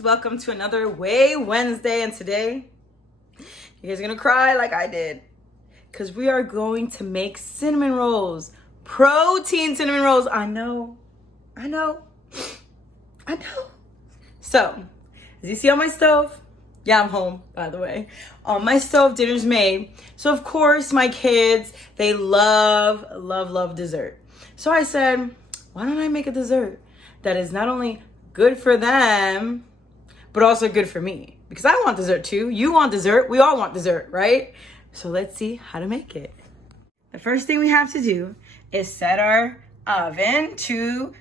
guys, welcome to another Whey Wednesday, and today you guys are gonna cry like I did because we are going to make cinnamon rolls, protein cinnamon rolls. I know. So as you see on my stove, yeah, I'm home, by the way. On my stove, dinner's made. So of course my kids, they love dessert. So I said, why don't I make a dessert that is not only good for them, but also good for me? Because I want dessert too. You want dessert. We all want dessert, right? So let's see how to make it. The first thing we have to do is set our oven to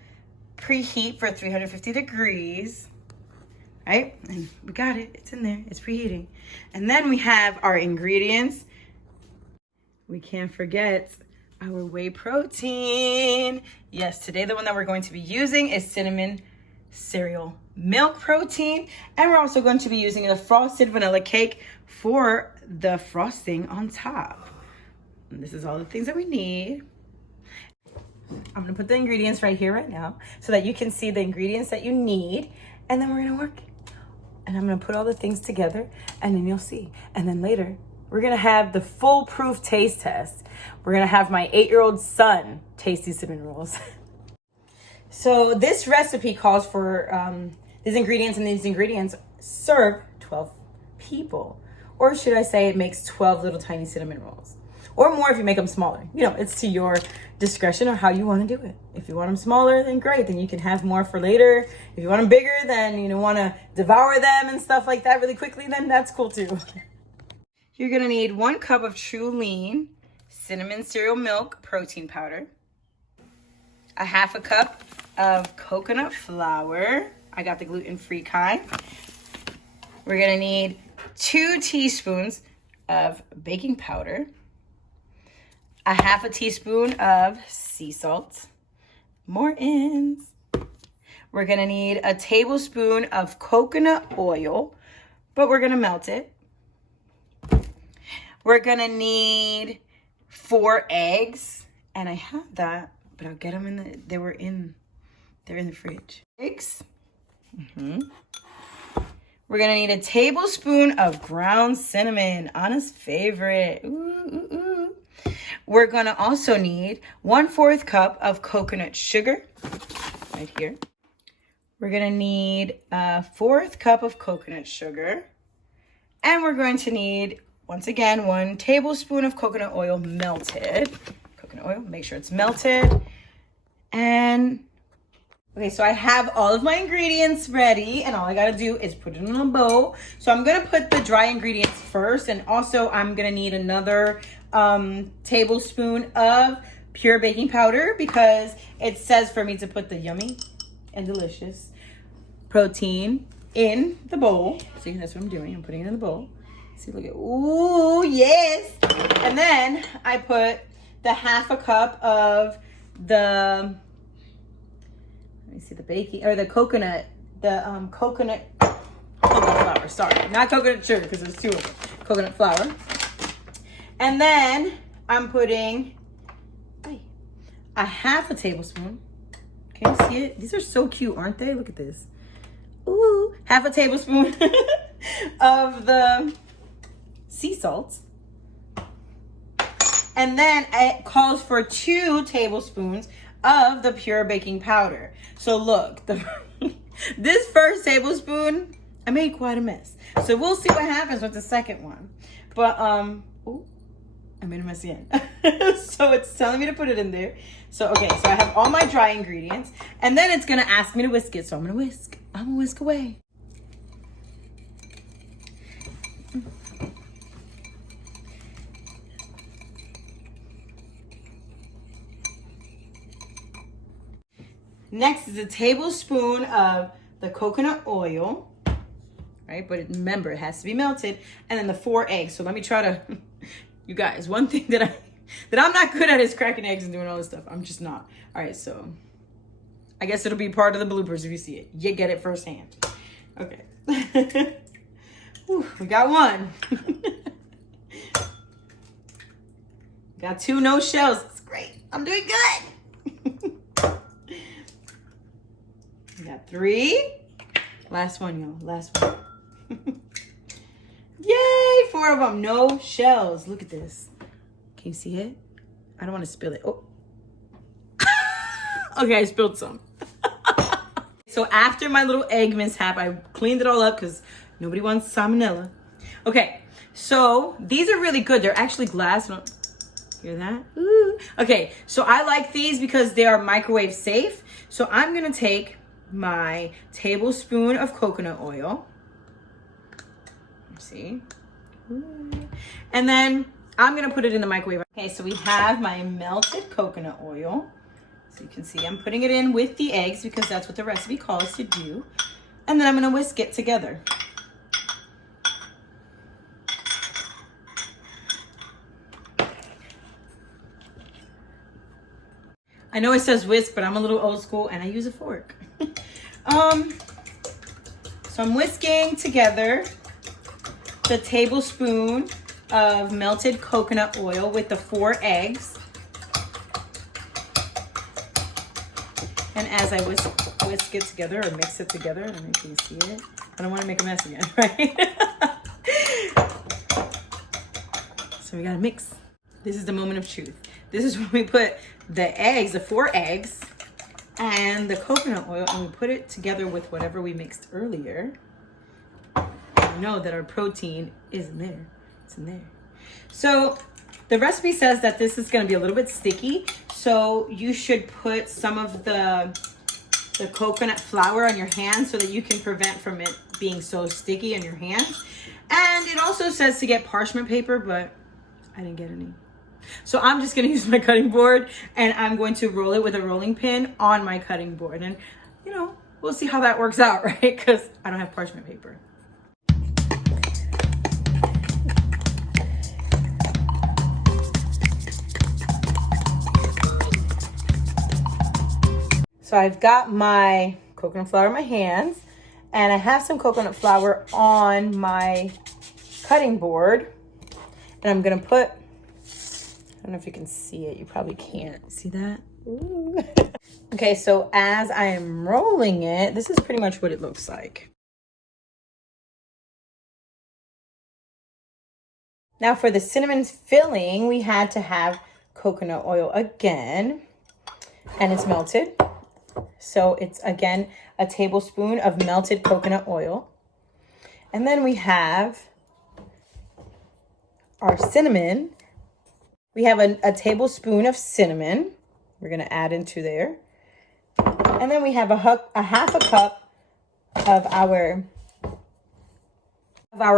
preheat for 350 degrees, right? And we got it. It's in there. It's preheating. And then we have our ingredients. We can't forget our whey protein. Yes, today the one that we're going to be using is cinnamon cereal milk protein, and we're also going to be using the frosted vanilla cake for the frosting on top. And this is all the things that we need. I'm gonna put the ingredients right here right now so that you can see the ingredients that you need, and then we're gonna work it. And I'm gonna put all the things together, and then you'll see. And then later we're gonna have the foolproof taste test. We're gonna have my 8-year-old son taste these cinnamon rolls. So this recipe calls for these ingredients, and these ingredients serve 12 people. Or should I say it makes 12 little tiny cinnamon rolls. Or more if you make them smaller. You know, it's to your discretion or how you want to do it. If you want them smaller, then great. Then you can have more for later. If you want them bigger, then you want to devour them and stuff like that really quickly, then that's cool too. You're going to need 1 cup of true lean cinnamon cereal milk protein powder. A 1/2 cup of coconut flour. I got the gluten-free kind. We're gonna need 2 teaspoons of baking powder, a 1/2 teaspoon of sea salt, Morton's. We're gonna need a tablespoon of coconut oil, but we're gonna melt it. We're gonna need 4 eggs, and I have that, but I'll get them they're in the fridge. Eggs. We're gonna need a tablespoon of ground cinnamon, Anna's favorite. Ooh. We're gonna also need 1/4 cup of coconut sugar, right here. We're gonna need a 1/4 cup of coconut sugar. And we're going to need, once again, 1 tablespoon of coconut oil melted. Coconut oil, make sure it's melted. And okay, so I have all of my ingredients ready, and all I gotta do is put it in a bowl. So I'm gonna put the dry ingredients first, and also I'm gonna need another tablespoon of pure baking powder because it says for me to put the yummy and delicious protein in the bowl. See, that's what I'm doing. I'm putting it in the bowl. See, look at, ooh, yes. And then I put the 1/2 cup of the, let me see, the baking, or the coconut, coconut flour, sorry. Not coconut sugar, because there's 2 of them. Coconut flour. And then I'm putting a 1/2 tablespoon. Can you see it? These are so cute, aren't they? Look at this. Ooh, 1/2 tablespoon of the sea salt. And then it calls for 2 tablespoons of the pure baking powder. So look, this first tablespoon, I made quite a mess. So we'll see what happens with the second one. But, ooh, I made a mess again. So it's telling me to put it in there. So, okay, so I have all my dry ingredients. And then it's gonna ask me to whisk it. So I'm gonna whisk. I'm gonna whisk away. Next is a tablespoon of the coconut oil, right? But remember, it has to be melted. And then the 4 eggs. So let me try to, you guys, one thing that I'm not good at is cracking eggs and doing all this stuff. I'm just not. All right, so I guess it'll be part of the bloopers if you see it. You get it firsthand. Okay. Whew, we got 1. Got 2 no shells. It's great. I'm doing good. We got 3. Last one, y'all. Last one. Yay! 4 of them. No shells. Look at this. Can you see it? I don't want to spill it. Oh. Okay, I spilled some. So after my little egg mishap, I cleaned it all up because nobody wants salmonella. Okay, so these are really good. They're actually glass. Hear that? Ooh. Okay, so I like these because they are microwave safe. So I'm going to take my tablespoon of coconut oil. See? And then I'm going to put it in the microwave. Okay, so we have my melted coconut oil. So you can see I'm putting it in with the eggs because that's what the recipe calls to do. And then I'm going to whisk it together. I know it says whisk, but I'm a little old school and I use a fork. So I'm whisking together the tablespoon of melted coconut oil with the 4 eggs. And as I whisk it together or mix it together, I don't know if you can see it. I don't want to make a mess again, right? So we gotta mix. This is the moment of truth. This is when we put the eggs, the 4 eggs, and the coconut oil, and we put it together with whatever we mixed earlier. We know that our protein is in there. It's in there. So the recipe says that this is going to be a little bit sticky, so you should put some of the coconut flour on your hands so that you can prevent from it being so sticky on your hands. And it also says to get parchment paper, but I didn't get any. So I'm just going to use my cutting board and I'm going to roll it with a rolling pin on my cutting board. And, you know, we'll see how that works out, right? Because I don't have parchment paper. So I've got my coconut flour in my hands and I have some coconut flour on my cutting board. And I'm going to put, I don't know if you can see it. You probably can't. See that? Ooh. Okay, so as I am rolling it, this is pretty much what it looks like. Now for the cinnamon filling, we had to have coconut oil again, and it's melted. So it's again a tablespoon of melted coconut oil. And then we have our cinnamon. We have a tablespoon of cinnamon. We're going to add into there. And then we have a half a cup of our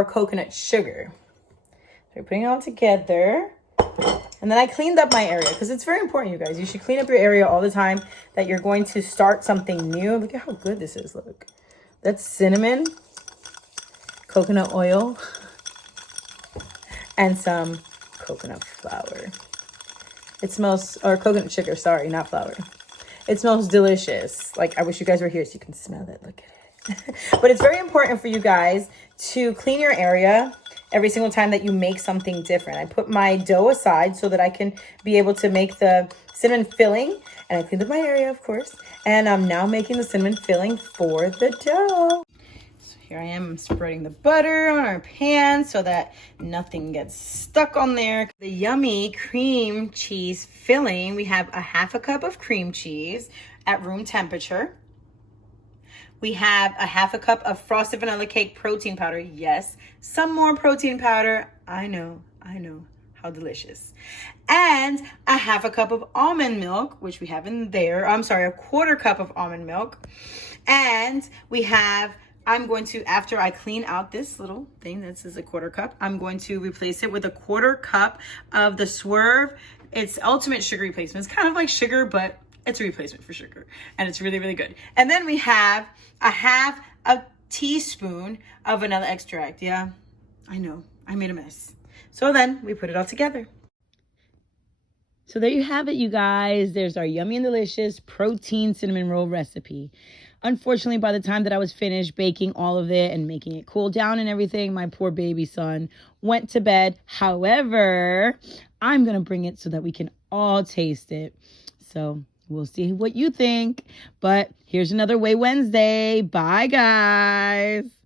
coconut sugar. So we're putting it all together. And then I cleaned up my area because it's very important, you guys. You should clean up your area all the time that you're going to start something new. Look at how good this is. Look. That's cinnamon, coconut oil, and some coconut flour. It smells, or coconut sugar, sorry, not flour. It smells delicious. Like, I wish you guys were here so you can smell it. Look at it. But it's very important for you guys to clean your area every single time that you make something different. I put my dough aside so that I can be able to make the cinnamon filling. And I cleaned up my area, of course. And I'm now making the cinnamon filling for the dough. So here I am spreading the butter on our pan so that nothing gets stuck on there. The yummy cream cheese filling, we have a half a cup of cream cheese at room temperature. We have a half a cup of frosted vanilla cake protein powder. Yes, some more protein powder. I know. How delicious. And a half a cup of almond milk, which we have in there. I'm sorry, a quarter cup of almond milk. And we have, I'm going to, after I clean out this little thing, this is a quarter cup, I'm going to replace it with a quarter cup of the Swerve. It's ultimate sugar replacement. It's kind of like sugar, but it's a replacement for sugar. And it's really, really good. And then we have a half a teaspoon of vanilla extract. Yeah, I know. I made a mess. So then we put it all together. So there you have it, you guys. There's our yummy and delicious protein cinnamon roll recipe. Unfortunately, by the time that I was finished baking all of it and making it cool down and everything, my poor baby son went to bed. However, I'm going to bring it so that we can all taste it. So We'll see what you think. But here's another Whey Wednesday. Bye, guys.